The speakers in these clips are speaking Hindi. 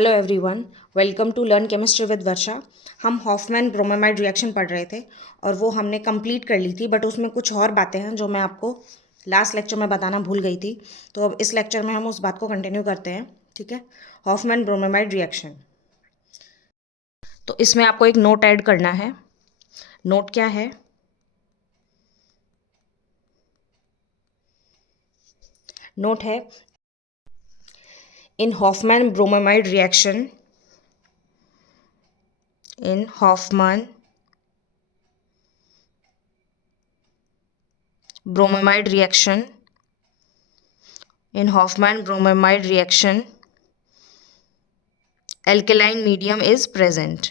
Hello everyone, welcome to learn chemistry with Varsha. हम हॉफमैन ब्रोमामाइड रिएक्शन पढ़ रहे थे और वो हमने कंप्लीट कर ली थी, बट उसमें कुछ और बातें हैं जो मैं आपको लास्ट लेक्चर में बताना भूल गई थी। तो अब इस लेक्चर में हम उस बात को कंटिन्यू करते हैं। ठीक है, हॉफमैन ब्रोमामाइड रिएक्शन। तो इसमें आपको एक नोट ऐड करना है। नोट क्या है? नोट है इन हॉफमैन ब्रोमामाइड रिएक्शन, इन Hofmann bromamide reaction, in Hofmann bromamide reaction, alkaline medium is present.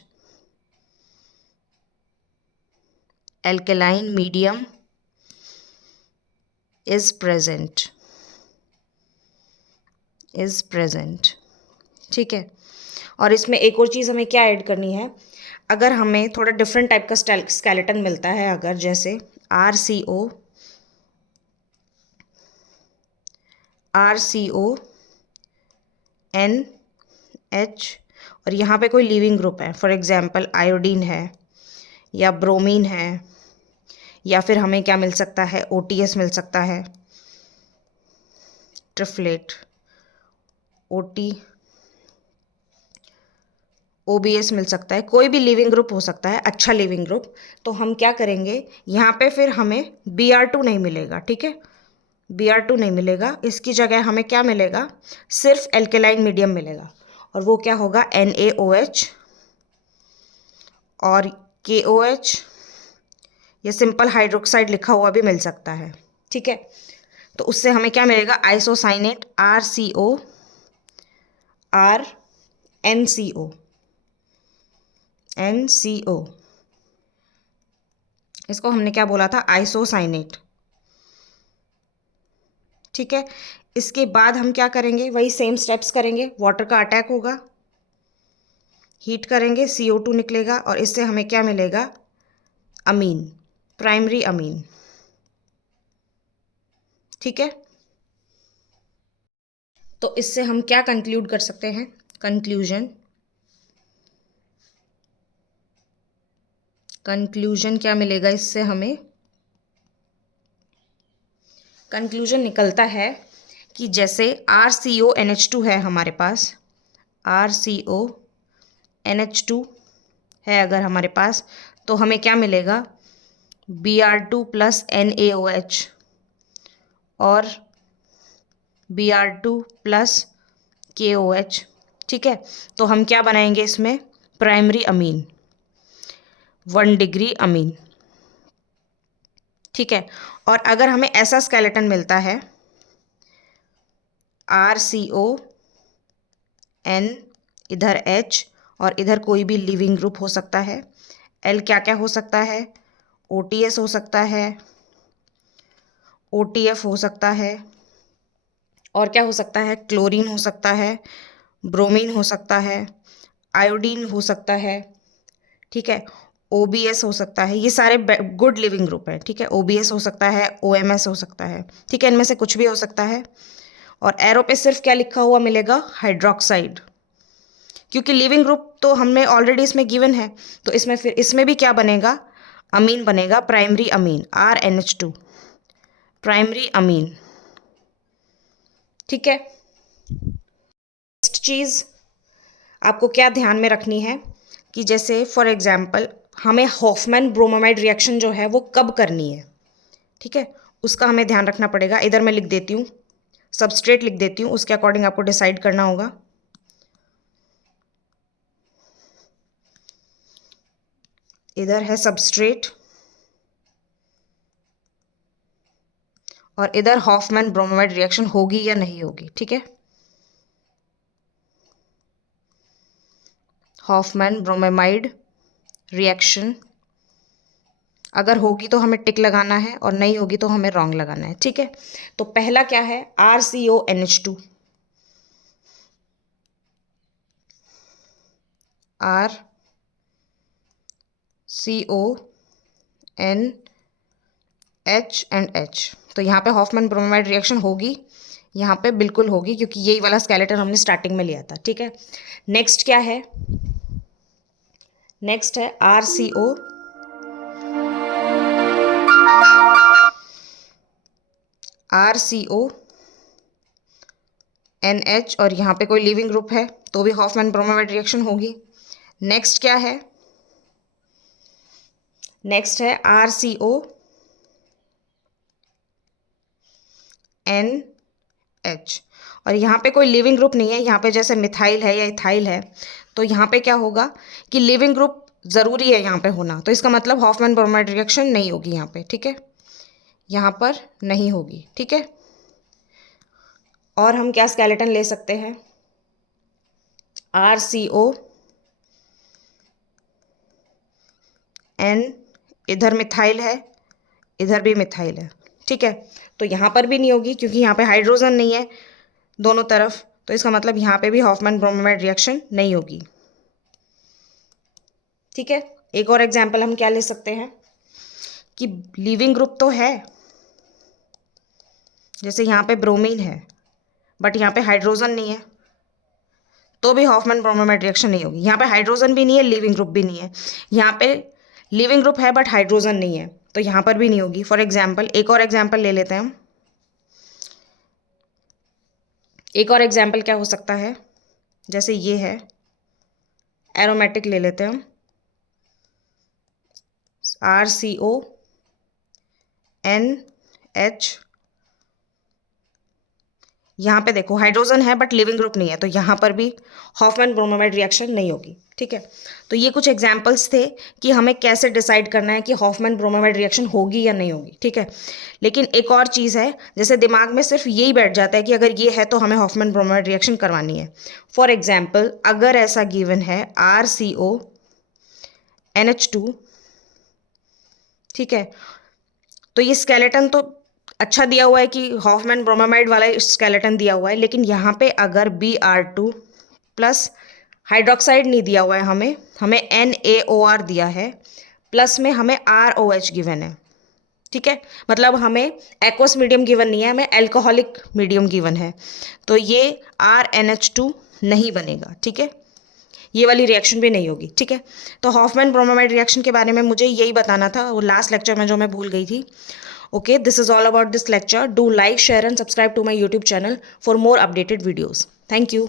Alkaline medium is present. is present. ठीक है। और इसमें एक और चीज़ हमें क्या ऐड करनी है, अगर हमें थोड़ा डिफरेंट टाइप का स्केलेटन मिलता है, अगर जैसे RCO, NH और यहाँ पे कोई लिविंग ग्रुप है, फॉर एग्जांपल आयोडीन है या ब्रोमीन है, या फिर हमें क्या मिल सकता है, OTS मिल सकता है, ट्रिफ्लेट, OBS मिल सकता है, कोई भी लिविंग ग्रुप हो सकता है, अच्छा लिविंग ग्रुप। तो हम क्या करेंगे, यहाँ पे फिर हमें Br2 नहीं मिलेगा। ठीक है, Br2 नहीं मिलेगा, इसकी जगह हमें क्या मिलेगा, सिर्फ एल्केलाइन मीडियम मिलेगा। और वो क्या होगा, NaOH और KOH, या सिंपल हाइड्रोक्साइड लिखा हुआ भी मिल सकता है। ठीक है, तो उससे हमें क्या मिलेगा, आइसोसाइनेट RCO R NCO। इसको हमने क्या बोला था, आइसोसाइनेट। ठीक है, इसके बाद हम क्या करेंगे, वही सेम स्टेप्स करेंगे। वाटर का अटैक होगा, हीट करेंगे, CO2 निकलेगा और इससे हमें क्या मिलेगा, अमीन, प्राइमरी अमीन। ठीक है, तो इससे हम क्या कंक्लूड कर सकते हैं, कंक्लूजन क्या मिलेगा इससे हमें, कंक्लूजन निकलता है कि जैसे RCONH2 है हमारे पास, RCONH2 है अगर हमारे पास, तो हमें क्या मिलेगा, Br2 प्लस NaOH और Br2 प्लस KOH। ठीक है, तो हम क्या बनाएंगे इसमें, प्राइमरी अमीन, 1 डिग्री अमीन। ठीक है, और अगर हमें ऐसा स्केलेटन मिलता है, RCON, इधर H और इधर कोई भी लिविंग ग्रुप हो सकता है, L क्या क्या हो सकता है, OTS हो सकता है, OTF हो सकता है, और क्या हो सकता है, क्लोरीन हो सकता है, ब्रोमीन हो सकता है, आयोडीन हो सकता है। ठीक है, OBS हो सकता है, ये सारे गुड लिविंग ग्रुप हैं। ठीक है, OBS हो सकता है, OMS हो सकता है। ठीक है, इनमें से कुछ भी हो सकता है। और एरो पे सिर्फ क्या लिखा हुआ मिलेगा, हाइड्रोक्साइड, क्योंकि लिविंग ग्रुप तो हमें ऑलरेडी इसमें गिवन है। तो इसमें फिर इसमें भी क्या बनेगा, अमीन बनेगा, primary amine, RNH2, primary amine. ठीक है, नेक्स्ट चीज़ आपको क्या ध्यान में रखनी है कि जैसे फॉर एग्जांपल हमें हॉफमैन ब्रोमामाइड रिएक्शन जो है वो कब करनी है। ठीक है, उसका हमें ध्यान रखना पड़ेगा। इधर मैं लिख देती हूँ, सबस्ट्रेट लिख देती हूँ, उसके अकॉर्डिंग आपको डिसाइड करना होगा। इधर है सबस्ट्रेट और इधर हॉफमैन ब्रोमामाइड रिएक्शन होगी या नहीं होगी। ठीक है, हॉफमैन ब्रोमामाइड रिएक्शन अगर होगी तो हमें टिक लगाना है और नहीं होगी तो हमें रॉन्ग लगाना है। ठीक है, तो पहला क्या है, RCONH2, RCONH एंड H। तो यहाँ पे हॉफमैन ब्रोमामाइड रिएक्शन होगी यहाँ पे बिल्कुल होगी क्योंकि यही वाला स्केलेटन हमने स्टार्टिंग में लिया था, ठीक है। नेक्स्ट क्या है, नेक्स्ट है RCO, NH, और यहाँ पे कोई लिविंग ग्रुप है तो भी हॉफमैन ब्रोमाइड रिएक्शन होगी। नेक्स्ट क्या है, नेक्स्ट है RCO, NH, और यहाँ पे कोई लिविंग ग्रुप नहीं है, यहाँ पे जैसे मिथाइल है या इथाइल है, तो यहाँ पे क्या होगा कि लिविंग ग्रुप ज़रूरी है यहाँ पे होना, तो इसका मतलब हॉफमैन ब्रोमाइड रिएक्शन नहीं होगी यहाँ पे, ठीक है, यहाँ पर नहीं होगी, ठीक है। और हम क्या स्केलेटन ले सकते हैं, RCO, N, इधर मिथाइल है, इधर भी मिथाइल है, ठीक है। तो यहाँ पर भी नहीं होगी क्योंकि यहाँ पे हाइड्रोजन नहीं है दोनों तरफ, तो इसका मतलब यहाँ पे भी हॉफमैन ब्रोमाइड रिएक्शन नहीं होगी, ठीक है। एक और एग्जाम्पल हम क्या ले सकते हैं कि लिविंग ग्रुप तो है, जैसे यहाँ पे ब्रोमीन है बट यहाँ पे हाइड्रोजन नहीं है, तो भी हॉफमैन ब्रोमाइड रिएक्शन नहीं होगी। यहाँ पे हाइड्रोजन भी नहीं है, लिविंग ग्रुप भी नहीं है, यहाँ पे लिविंग ग्रुप है बट हाइड्रोजन नहीं है, तो यहाँ पर भी नहीं होगी। फॉर एग्जाम्पल एक और एग्जाम्पल ले लेते हैं हम। एक और एग्जाम्पल क्या हो सकता है, जैसे ये है एरोमेटिक ले लेते हैं हम, RCO, NH, यहाँ पे देखो हाइड्रोजन है बट लिविंग ग्रुप नहीं है, तो यहाँ पर भी हॉफमैन ब्रोमाइड रिएक्शन नहीं होगी, ठीक है। तो ये कुछ एग्जाम्पल्स थे कि हमें कैसे डिसाइड करना है कि हॉफमैन ब्रोमाइड रिएक्शन होगी या नहीं होगी, ठीक है। लेकिन एक और चीज़ है, जैसे दिमाग में सिर्फ यही बैठ जाता है कि अगर ये है तो हमें हॉफमैन ब्रोमाइड रिएक्शन करवानी है। फॉर एग्जाम्पल अगर ऐसा गिवन है RCO, NH2, ठीक है, तो ये स्केलेटन तो अच्छा दिया हुआ है कि हॉफमैन ब्रोमाइड वाला स्केलेटन दिया हुआ है, लेकिन यहाँ पे अगर Br2 प्लस हाइड्रोक्साइड नहीं दिया हुआ है, हमें NaOR दिया है, प्लस में हमें ROH गिवन है, ठीक है। मतलब हमें एक्वस मीडियम गिवन नहीं है, हमें एल्कोहलिक मीडियम गिवन है, तो ये RNH2 नहीं बनेगा, ठीक है, ये वाली रिएक्शन भी नहीं होगी, ठीक है। तो हॉफमैन ब्रोमाइड रिएक्शन के बारे में मुझे यही बताना था, वो लास्ट लेक्चर में जो मैं भूल गई थी। Okay, this is all about this lecture. Do like, share and subscribe to my YouTube channel for more updated videos. Thank you.